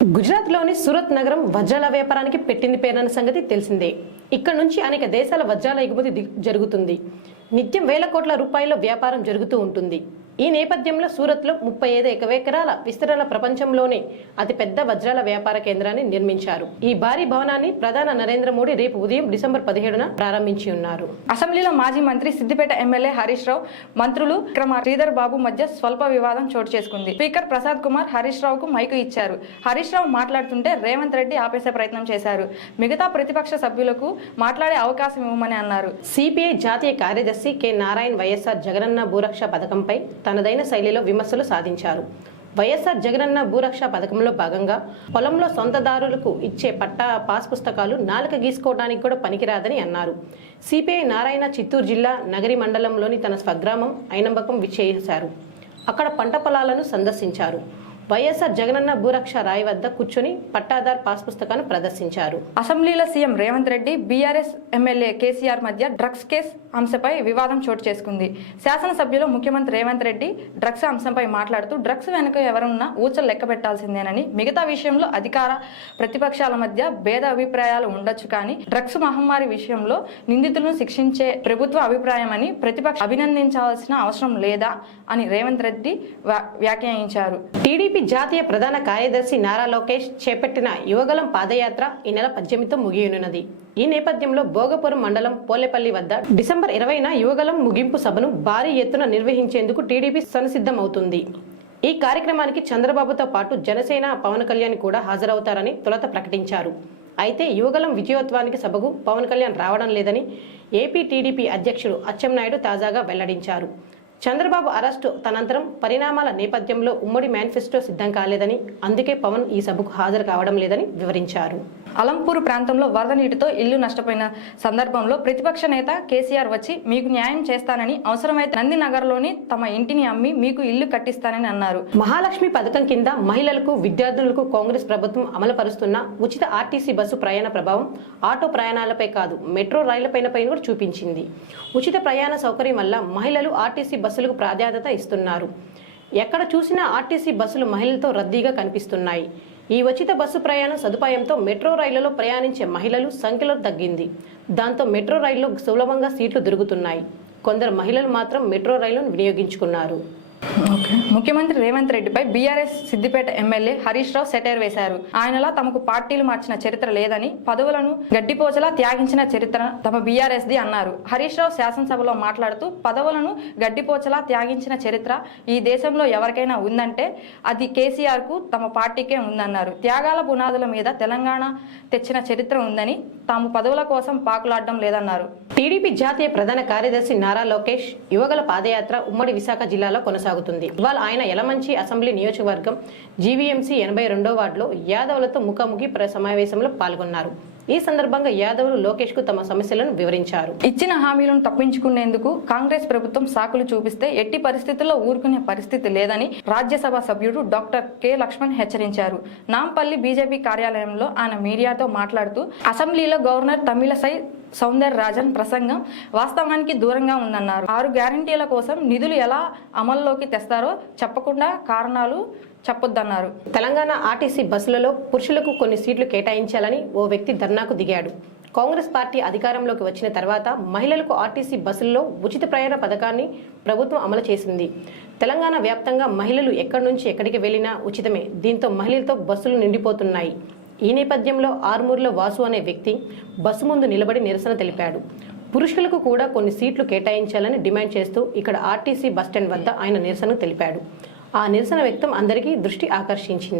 గుజరాత్లోని సూరత్ నగరం వజ్రాల వ్యాపారానికి పెట్టింది పేరన్న సంగతి తెలిసిందే. ఇక్కడ నుంచి అనేక దేశాల వజ్రాల ఎగుమతి జరుగుతుంది. నిత్యం వేల కోట్ల రూపాయల వ్యాపారం జరుగుతూ ఉంటుంది. ఈ నేపథ్యంలో సూరత్లో 35 ఎకరాల విస్తరణ ప్రపంచంలోనే అతిపెద్ద వజ్రాల వ్యాపార కేంద్రాన్ని నిర్మించారు. ఈ భారీ భవనాన్ని ప్రధాని నరేంద్ర మోడీ రేపు ఉదయం డిసెంబర్ 17న ప్రారంభించి ఉన్నారు. అసెంబ్లీలో మాజీ మంత్రి సిద్దిపేట ఎమ్మెల్యే హరీష్ రావు, మంత్రులు శ్రీధర్ బాబు మధ్య స్వల్ప వివాదం చోటు చేసుకుంది. స్పీకర్ ప్రసాద్ కుమార్ హరీష్ రావుకు మైకు ఇచ్చారు. హరీష్ రావు మాట్లాడుతుంటే రేవంత్ రెడ్డి ఆపేసే ప్రయత్నం చేశారు. మిగతా ప్రతిపక్ష సభ్యులకు మాట్లాడే అవకాశం ఇవ్వమని అన్నారు. సిపిఐ జాతీయ కార్యదర్శి కె నారాయణ్ వైఎస్ఆర్ జగనన్న భూరక్ష పథకంపై తనదైన శైలిలో విమర్శలు సాధించారు. వైఎస్ఆర్ జగనన్న భూరక్ష పథకంలో భాగంగా పొలంలో సొంతదారులకు ఇచ్చే పట్టా పాస్ పుస్తకాలు నాలుక గీసుకోవడానికి కూడా పనికిరాదని అన్నారు. సిపిఐ నారాయణ చిత్తూరు జిల్లా నగరి మండలంలోని తన స్వగ్రామం ఐనంబకం విచ్చేశారు. అక్కడ పంట పొలాలను సందర్శించారు. వైఎస్ఆర్ జగనన్న భూరక్ష రాయి వద్ద కూర్చొని పట్టాదార్ పాస్ పుస్తకాన్ని ప్రదర్శించారు. అసెంబ్లీలో CM Revanth Reddy, BRS MLA KCR మధ్య డ్రగ్స్ కేసు అంశంపై వివాదం చోటు చేసుకుంది. శాసనసభ్యులు ముఖ్యమంత్రి రేవంత్ రెడ్డి డ్రగ్స్ అంశంపై మాట్లాడుతూ డ్రగ్స్ వెనుక ఎవరున్నా ఊచలు లెక్క పెట్టాల్సిందేనని, మిగతా విషయంలో అధికార ప్రతిపక్షాల మధ్య భేద అభిప్రాయాలు ఉండొచ్చు, కానీ డ్రగ్స్ మహమ్మారి విషయంలో నిందితులను శిక్షించే ప్రభుత్వ అభిప్రాయమని ప్రతిపక్షం అభినందించాల్సిన అవసరం లేదా అని రేవంత్ రెడ్డి వ్యాఖ్యానించారు. టీడీపీ జాతీయ ప్రధాన కార్యదర్శి నారా లోకేష్ చేపట్టిన యువగలం పాదయాత్ర ఈ నెల 18తో ముగియనున్నది. ఈ నేపథ్యంలో భోగపురం మండలం పోలేపల్లి వద్ద డిసెంబర్ 20న యువగలం ముగింపు సభను భారీ ఎత్తున నిర్వహించేందుకు టీడీపీ సంసిద్ధమవుతుంది. ఈ కార్యక్రమానికి చంద్రబాబుతో పాటు జనసేన పవన్ కళ్యాణ్ కూడా హాజరవుతారని తొలుత ప్రకటించారు. అయితే యువగలం విజయోత్సవానికి సభకు పవన్ కళ్యాణ్ రావడం లేదని ఏపీ టీడీపీ అధ్యక్షుడు అచ్చెన్నాయుడు తాజాగా వెల్లడించారు. చంద్రబాబు అరెస్టు తనంతరం పరిణామాల నేపథ్యంలో ఉమ్మడి మేనిఫెస్టో సిద్ధం కాలేదని, అందుకే పవన్ ఈ సభకు హాజరు కావడం లేదని వివరించారు. అలంపూర్ ప్రాంతంలో వరద నీటితో ఇల్లు నష్టపోయిన సందర్భంలో ప్రతిపక్ష నేత కేసీఆర్ వచ్చి మీకు న్యాయం చేస్తానని, అవసరమైతే నందినగర్లోని తమ ఇంటిని అమ్మి మీకు ఇల్లు కట్టిస్తానని అన్నారు. మహాలక్ష్మి పథకం కింద మహిళలకు, విద్యార్థులకు కాంగ్రెస్ ప్రభుత్వం అమలు పరుస్తున్న ఉచిత ఆర్టీసీ బస్సు ప్రయాణ ప్రభావం ఆటో ప్రయాణాలపై కాదు, మెట్రో రైళ్లపైన కూడా చూపించింది. ఉచిత ప్రయాణ సౌకర్యం వల్ల మహిళలు ఆర్టీసీ బస్సులకు ప్రాధాన్యత ఇస్తున్నారు. ఎక్కడ చూసినా ఆర్టీసీ బస్సులు మహిళలతో రద్దీగా కనిపిస్తున్నాయి. ఈ ఉచిత బస్సు ప్రయాణ సదుపాయంతో మెట్రో రైళ్లలో ప్రయాణించే మహిళలు సంఖ్యలో తగ్గింది. దాంతో మెట్రో రైల్లో సులభంగా సీట్లు దొరుకుతున్నాయి. కొందరు మహిళలు మాత్రం మెట్రో రైలును వినియోగించుకున్నారు. ముఖ్యమంత్రి రేవంత్ రెడ్డిపై BRS Siddipet MLA Harish Rao satire వేశారు. ఆయనలా తమకు పార్టీలు మార్చిన చరిత్ర లేదని, పదవులను గడ్డిపోచలా త్యాగించిన చరిత్ర తమ బీఆర్ఎస్ది అన్నారు. హరీష్ రావు శాసనసభలో మాట్లాడుతూ పదవులను గడ్డిపోచలా త్యాగించిన చరిత్ర ఈ దేశంలో ఎవరికైనా ఉందంటే అది కేసీఆర్ కు, తమ పార్టీకే ఉందన్నారు. త్యాగాల పునాదుల మీద తెలంగాణ తెచ్చిన చరిత్ర ఉందని, తాము పదవుల కోసం పాకులాడడం లేదన్నారు. టీడీపీ జాతీయ ప్రధాన కార్యదర్శి నారా లోకేష్ యువగల పాదయాత్ర ఉమ్మడి విశాఖ జిల్లాలో కొనసాగుతుంది. ఇవాళ ఆయన యలమంచి అసెంబ్లీ నియోజకవర్గం జీవీఎంసీ 82వ వార్డులో యాదవులతో ముఖాముఖి సమావేశంలో పాల్గొన్నారు. ఈ సందర్భంగా యాదవులు లోకేష్ కు తమ సమస్యలను వివరించారు. ఇచ్చిన హామీలను తప్పించుకునేందుకు కాంగ్రెస్ ప్రభుత్వం సాకులు చూపిస్తే ఎట్టి పరిస్థితుల్లో ఊరుకునే పరిస్థితి లేదని రాజ్యసభ సభ్యుడు డాక్టర్ కె లక్ష్మణ్ హెచ్చరించారు. నాంపల్లి బీజేపీ కార్యాలయంలో ఆయన మీడియాతో మాట్లాడుతూ అసెంబ్లీలో గవర్నర్ తమిళసై సౌందరరాజన్ ప్రసంగం వాస్తవానికి దూరంగా ఉందన్నారు. 6 గ్యారంటీల కోసం నిధులు ఎలా అమల్లోకి తెస్తారో చెప్పకుండా కారణాలు చెప్పొద్దన్నారు. తెలంగాణ ఆర్టీసీ బస్సులలో పురుషులకు కొన్ని సీట్లు కేటాయించాలని ఓ వ్యక్తి ధర్నాకు దిగాడు. కాంగ్రెస్ పార్టీ అధికారంలోకి వచ్చిన తర్వాత మహిళలకు ఆర్టీసీ బస్సుల్లో ఉచిత ప్రయాణ పథకాన్ని ప్రభుత్వం అమలు చేసింది. తెలంగాణ వ్యాప్తంగా మహిళలు ఎక్కడి నుంచి ఎక్కడికి వెళ్లినా ఉచితమే. దీంతో మహిళలతో బస్సులు నిండిపోతున్నాయి. ఈ నేపథ్యంలో ఆర్మూర్లో వాసు అనే వ్యక్తి బస్సు ముందు నిలబడి నిరసన తెలిపాడు. పురుషులకు కూడా కొన్ని సీట్లు కేటాయించాలని డిమాండ్ చేస్తూ ఇక్కడ ఆర్టీసీ బస్టాండ్ వద్ద ఆయన నిరసన తెలిపాడు. ఆ నిరసన వ్యక్తం అందరికీ దృష్టి ఆకర్షించింది.